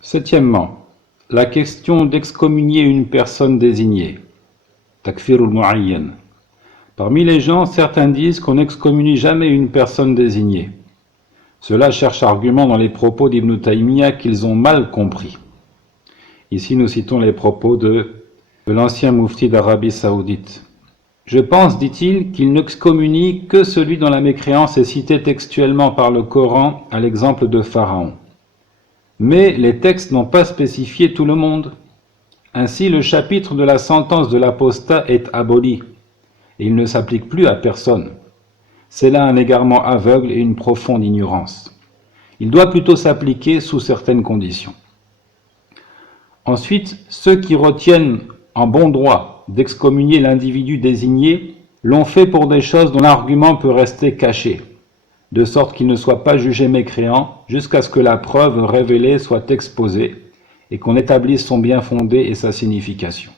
Septièmement, la question d'excommunier une personne désignée. Takfir al-mu'ayyan. Parmi les gens, certains disent qu'on n'excommunie jamais une personne désignée. Cela cherche argument dans les propos d'Ibn Taymiyyah qu'ils ont mal compris. Ici, nous citons les propos de l'ancien moufti d'Arabie Saoudite. Je pense, dit-il, qu'il n'excommunie que celui dont la mécréance est citée textuellement par le Coran à l'exemple de Pharaon. Mais les textes n'ont pas spécifié tout le monde. Ainsi, le chapitre de la sentence de l'apostat est aboli, et il ne s'applique plus à personne. C'est là un égarement aveugle et une profonde ignorance. Il doit plutôt s'appliquer sous certaines conditions. Ensuite, ceux qui retiennent en bon droit d'excommunier l'individu désigné l'ont fait pour des choses dont l'argument peut rester caché, de sorte qu'il ne soit pas jugé mécréant jusqu'à ce que la preuve révélée soit exposée et qu'on établisse son bien fondé et sa signification.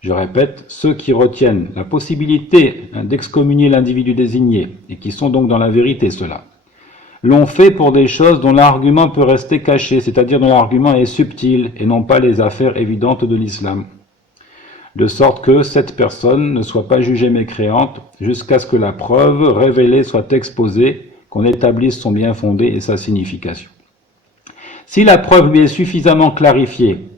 Je répète, ceux qui retiennent la possibilité d'excommunier l'individu désigné, et qui sont donc dans la vérité ceux-là, l'ont fait pour des choses dont l'argument peut rester caché, c'est-à-dire dont l'argument est subtil et non pas les affaires évidentes de l'islam, de sorte que cette personne ne soit pas jugée mécréante jusqu'à ce que la preuve révélée soit exposée, qu'on établisse son bien fondé et sa signification. Si la preuve lui est suffisamment clarifiée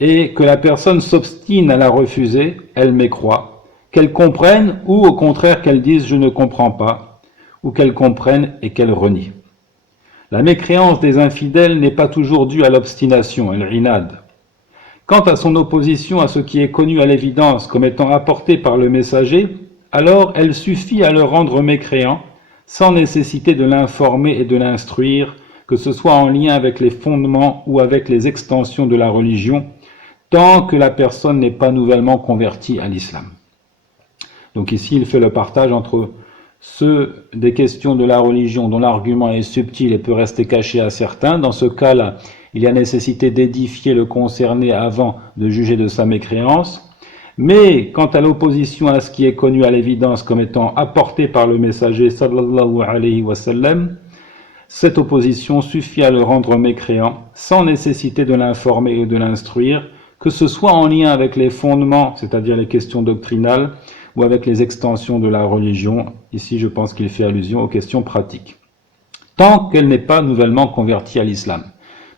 et que la personne s'obstine à la refuser, elle mécroit, qu'elle comprenne ou au contraire qu'elle dise « je ne comprends pas » ou qu'elle comprenne et qu'elle renie. La mécréance des infidèles n'est pas toujours due à l'obstination, al-inad. Quant à son opposition à ce qui est connu à l'évidence comme étant apporté par le messager, alors elle suffit à le rendre mécréant, sans nécessité de l'informer et de l'instruire, que ce soit en lien avec les fondements ou avec les extensions de la religion, tant que la personne n'est pas nouvellement convertie à l'islam. Donc ici, il fait le partage entre ceux des questions de la religion dont l'argument est subtil et peut rester caché à certains. Dans ce cas-là, il y a nécessité d'édifier le concerné avant de juger de sa mécréance. Mais quant à l'opposition à ce qui est connu à l'évidence comme étant apporté par le messager sallallahu alayhi wa sallam, cette opposition suffit à le rendre mécréant sans nécessité de l'informer et de l'instruire, que ce soit en lien avec les fondements, c'est-à-dire les questions doctrinales, ou avec les extensions de la religion. Ici, je pense qu'il fait allusion aux questions pratiques. Tant qu'elle n'est pas nouvellement convertie à l'islam.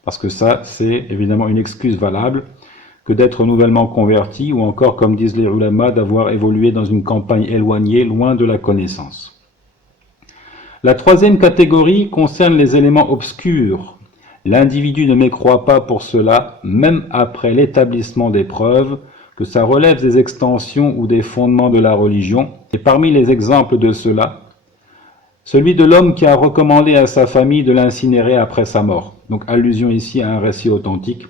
Parce que ça, c'est évidemment une excuse valable que d'être nouvellement converti, ou encore, comme disent les ulama, d'avoir évolué dans une campagne éloignée, loin de la connaissance. La troisième catégorie concerne les éléments obscurs. L'individu ne mécroit pas pour cela, même après l'établissement des preuves, que ça relève des extensions ou des fondements de la religion. Et parmi les exemples de cela, celui de l'homme qui a recommandé à sa famille de l'incinérer après sa mort. Donc allusion ici à un récit authentique,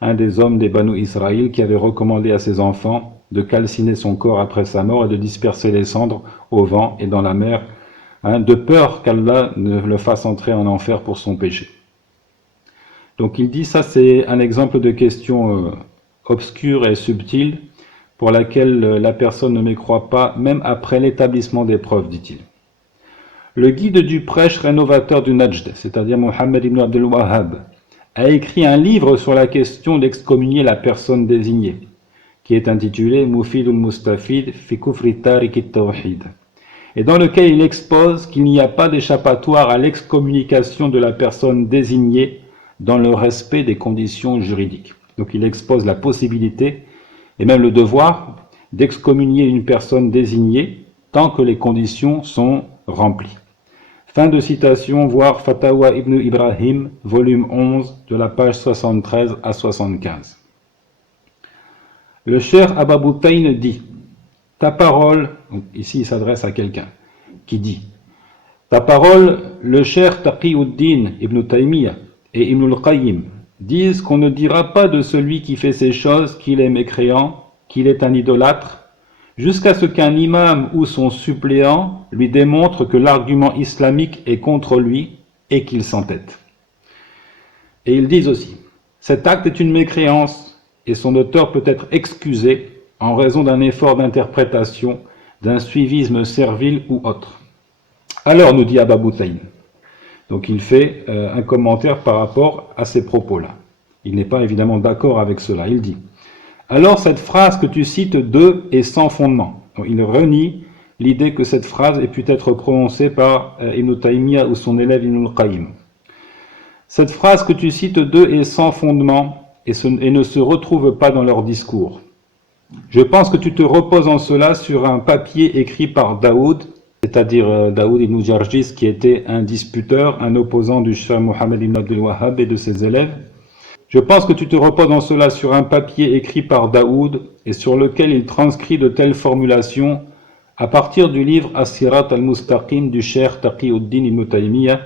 un des hommes des Banu Israël qui avait recommandé à ses enfants de calciner son corps après sa mort et de disperser les cendres au vent et dans la mer, de peur qu'Allah ne le fasse entrer en enfer pour son péché. Donc il dit, ça c'est un exemple de question obscure et subtile pour laquelle la personne ne mécroit pas, même après l'établissement des preuves, dit-il. Le guide du prêche rénovateur du Najd, c'est-à-dire Mohammed ibn Abdel Wahhab, a écrit un livre sur la question d'excommunier la personne désignée, qui est intitulé Mufidul Mustafid fi Kufri Tariq at-Tawhid, et dans lequel il expose qu'il n'y a pas d'échappatoire à l'excommunication de la personne désignée dans le respect des conditions juridiques. Donc il expose la possibilité, et même le devoir, d'excommunier une personne désignée tant que les conditions sont remplies. Fin de citation, voir Fatawa ibn Ibrahim, volume 11, de la page 73 à 75. Le Cheikh Ababoutayn dit, ta parole, donc ici il s'adresse à quelqu'un, qui dit, ta parole, le Cheikh Taqiyuddin ibn Taymiyyah et Ibn al-Qayyim disent qu'on ne dira pas de celui qui fait ces choses qu'il est mécréant, qu'il est un idolâtre, jusqu'à ce qu'un imam ou son suppléant lui démontre que l'argument islamique est contre lui et qu'il s'entête. Et ils disent aussi, cet acte est une mécréance et son auteur peut être excusé en raison d'un effort d'interprétation, d'un suivisme servile ou autre. Alors, nous dit Ababoutayn, donc il fait un commentaire par rapport à ces propos-là. Il n'est pas évidemment d'accord avec cela. Il dit: alors cette phrase que tu cites de est sans fondement. Donc, il renie l'idée que cette phrase ait pu être prononcée par Ibn Taymiyyah ou son élève Ibn al-Qayyim. Cette phrase que tu cites d'eux est sans fondement et ne se retrouve pas dans leur discours. Je pense que tu te reposes en cela sur un papier écrit par Daoud, c'est-à-dire Daoud ibn Jarjis, qui était un disputeur, un opposant du Cheikh Mohammed ibn Abdul Wahhab et de ses élèves. Je pense que tu te reposes en cela sur un papier écrit par Daoud et sur lequel il transcrit de telles formulations à partir du livre As-Sirat al-Mustaqim du Cheikh Taqiyuddin ibn Taymiyyah.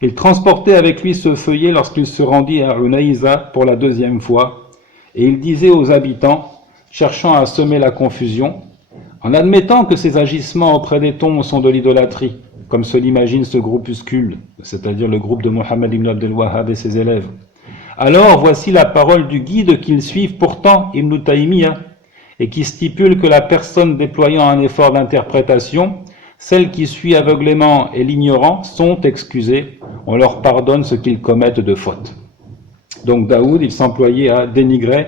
Il transportait avec lui ce feuillet lorsqu'il se rendit à Unaïza pour la deuxième fois, et il disait aux habitants, cherchant à semer la confusion, en admettant que ces agissements auprès des tombes sont de l'idolâtrie, comme se l'imagine ce groupuscule, c'est-à-dire le groupe de Mohammed ibn Abdel Wahhab et ses élèves. Alors voici la parole du guide qu'ils suivent pourtant, Ibn Taymiyyah, et qui stipule que la personne déployant un effort d'interprétation, celle qui suit aveuglément et l'ignorant, sont excusées, on leur pardonne ce qu'ils commettent de faute. Donc Daoud, il s'employait à dénigrer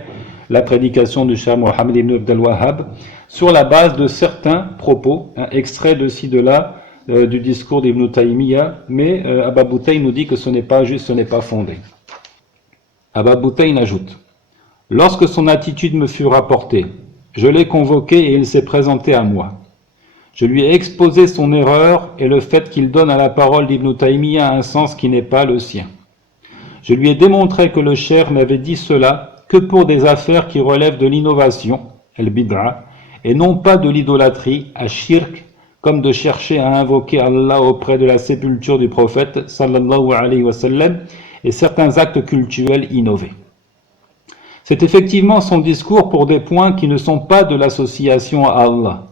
la prédication du Cheikh Mohammed ibn Abdel Wahhab sur la base de certains propos, extraits de ci, de là, du discours d'Ibn Taymiyyah, mais Abba Boutaïn nous dit que ce n'est pas juste, ce n'est pas fondé. Abba Boutaïn ajoute: lorsque son attitude me fut rapportée, je l'ai convoqué et il s'est présenté à moi. Je lui ai exposé son erreur et le fait qu'il donne à la parole d'Ibn Taymiyyah un sens qui n'est pas le sien. Je lui ai démontré que le cheikh n'avait dit cela que pour des affaires qui relèvent de l'innovation, al-bid'a, et non pas de l'idolâtrie, al-shirk, comme de chercher à invoquer Allah auprès de la sépulture du prophète, sallallahu alayhi wa sallam, et certains actes cultuels innovés. C'est effectivement son discours pour des points qui ne sont pas de l'association à Allah.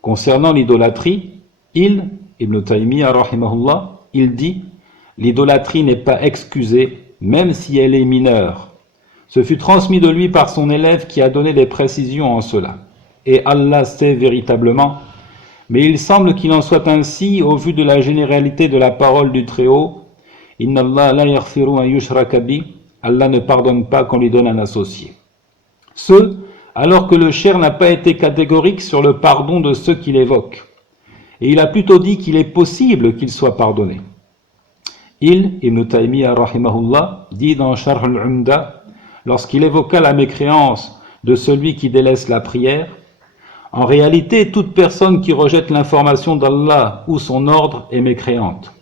Concernant l'idolâtrie, Ibn Taymiyyah rahimahullah, il dit: l'idolâtrie n'est pas excusée, même si elle est mineure. Ce fut transmis de lui par son élève qui a donné des précisions en cela. Et Allah sait véritablement, mais il semble qu'il en soit ainsi au vu de la généralité de la parole du Très-Haut. Inna Allah la yaghfiru an yushraka bi, Allah ne pardonne pas qu'on lui donne un associé. Alors que le cheikh n'a pas été catégorique sur le pardon de ceux qu'il évoque. Et il a plutôt dit qu'il est possible qu'il soit pardonné. Ibn Taymiyyah rahimahullah, dit dans Sharh al-Umda, lorsqu'il évoqua la mécréance de celui qui délaisse la prière, en réalité, toute personne qui rejette l'information d'Allah ou son ordre est mécréante.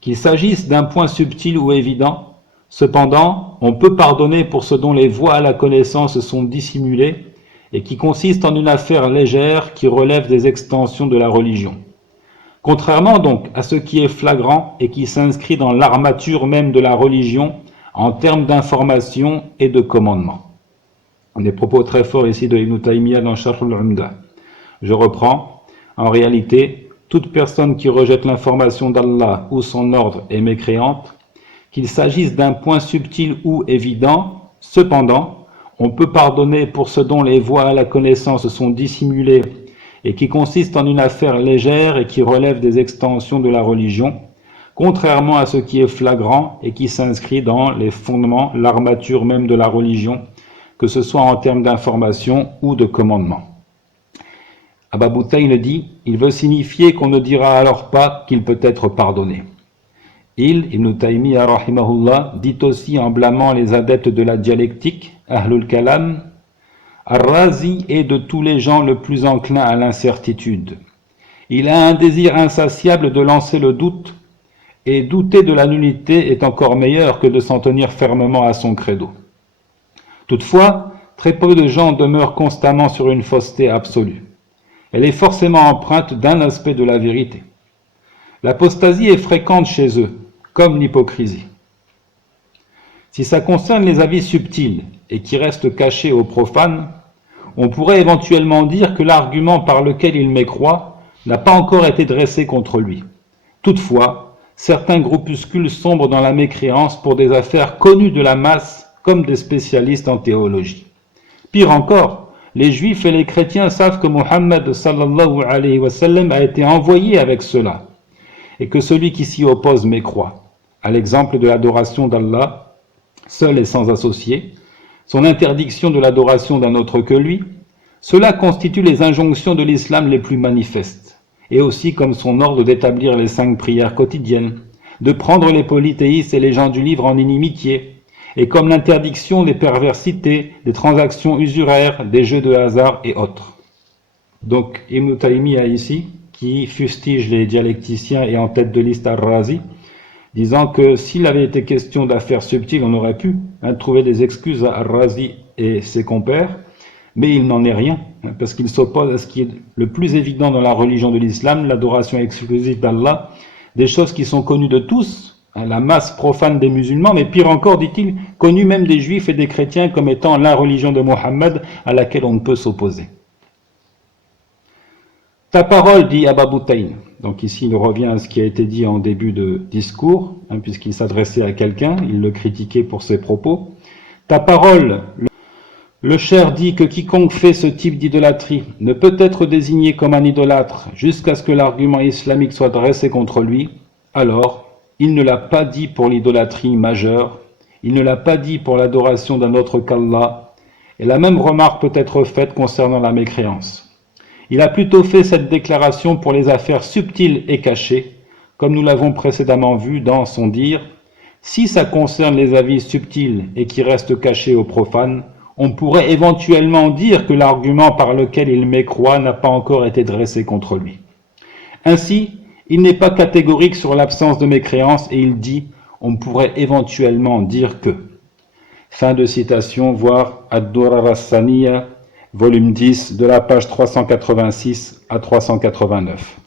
Qu'il s'agisse d'un point subtil ou évident, cependant, on peut pardonner pour ce dont les voies à la connaissance sont dissimulées et qui consiste en une affaire légère qui relève des extensions de la religion. Contrairement donc à ce qui est flagrant et qui s'inscrit dans l'armature même de la religion en termes d'information et de commandement. Des propos très forts ici de Ibn Taymiyyah dans Sharh al-Umda. Je reprends. En réalité, toute personne qui rejette l'information d'Allah ou son ordre est mécréante, qu'il s'agisse d'un point subtil ou évident. Cependant, on peut pardonner pour ce dont les voies à la connaissance sont dissimulées et qui consiste en une affaire légère et qui relève des extensions de la religion, contrairement à ce qui est flagrant et qui s'inscrit dans les fondements, l'armature même de la religion, que ce soit en termes d'information ou de commandement. Abba Boutaïn dit, il veut signifier qu'on ne dira alors pas qu'il peut être pardonné. Ibn Taymiyyah rahimahullah, dit aussi en blâmant les adeptes de la dialectique, Ahlul Kalam, Ar-Razi est de tous les gens le plus enclin à l'incertitude. Il a un désir insatiable de lancer le doute, et douter de la nullité est encore meilleur que de s'en tenir fermement à son credo. Toutefois, très peu de gens demeurent constamment sur une fausseté absolue. Elle est forcément empreinte d'un aspect de la vérité. L'apostasie est fréquente chez eux, comme l'hypocrisie. Si ça concerne les avis subtils et qui restent cachés aux profanes, on pourrait éventuellement dire que l'argument par lequel il mécroit n'a pas encore été dressé contre lui. Toutefois, certains groupuscules sombrent dans la mécréance pour des affaires connues de la masse comme des spécialistes en théologie. Pire encore, les juifs et les chrétiens savent que Mohammed sallallahu alayhi wa sallam a été envoyé avec cela et que celui qui s'y oppose mécroit, à l'exemple de l'adoration d'Allah seul et sans associé, son interdiction de l'adoration d'un autre que lui, cela constitue les injonctions de l'islam les plus manifestes, et aussi comme son ordre d'établir les 5 prières quotidiennes, de prendre les polythéistes et les gens du livre en inimitié, et comme l'interdiction des perversités, des transactions usuraires, des jeux de hasard et autres. Donc Ibn Taymiyyah ici, qui fustige les dialecticiens et en tête de liste Ar-Razi, disant que s'il avait été question d'affaires subtiles, on aurait pu trouver des excuses à Ar-Razi et ses compères, mais il n'en est rien, parce qu'il s'oppose à ce qui est le plus évident dans la religion de l'islam, l'adoration exclusive d'Allah, des choses qui sont connues de tous, la masse profane des musulmans, mais pire encore, dit-il, connue même des juifs et des chrétiens comme étant la religion de Mohammed à laquelle on ne peut s'opposer. Ta parole, dit Aba Boutayn. Donc ici, il revient à ce qui a été dit en début de discours, puisqu'il s'adressait à quelqu'un, il le critiquait pour ses propos. Ta parole, le cher dit que quiconque fait ce type d'idolâtrie ne peut être désigné comme un idolâtre jusqu'à ce que l'argument islamique soit dressé contre lui. Alors, il ne l'a pas dit pour l'idolâtrie majeure, il ne l'a pas dit pour l'adoration d'un autre qu'Allah, et la même remarque peut être faite concernant la mécréance. Il a plutôt fait cette déclaration pour les affaires subtiles et cachées, comme nous l'avons précédemment vu dans son dire « Si ça concerne les avis subtils et qui restent cachés aux profanes, on pourrait éventuellement dire que l'argument par lequel il mécroit n'a pas encore été dressé contre lui. » Ainsi, il n'est pas catégorique sur l'absence de mécréance et il dit « on pourrait éventuellement dire que ». Fin de citation, voir Ad-Durar as-Saniya, volume 10, de la page 386 à 389.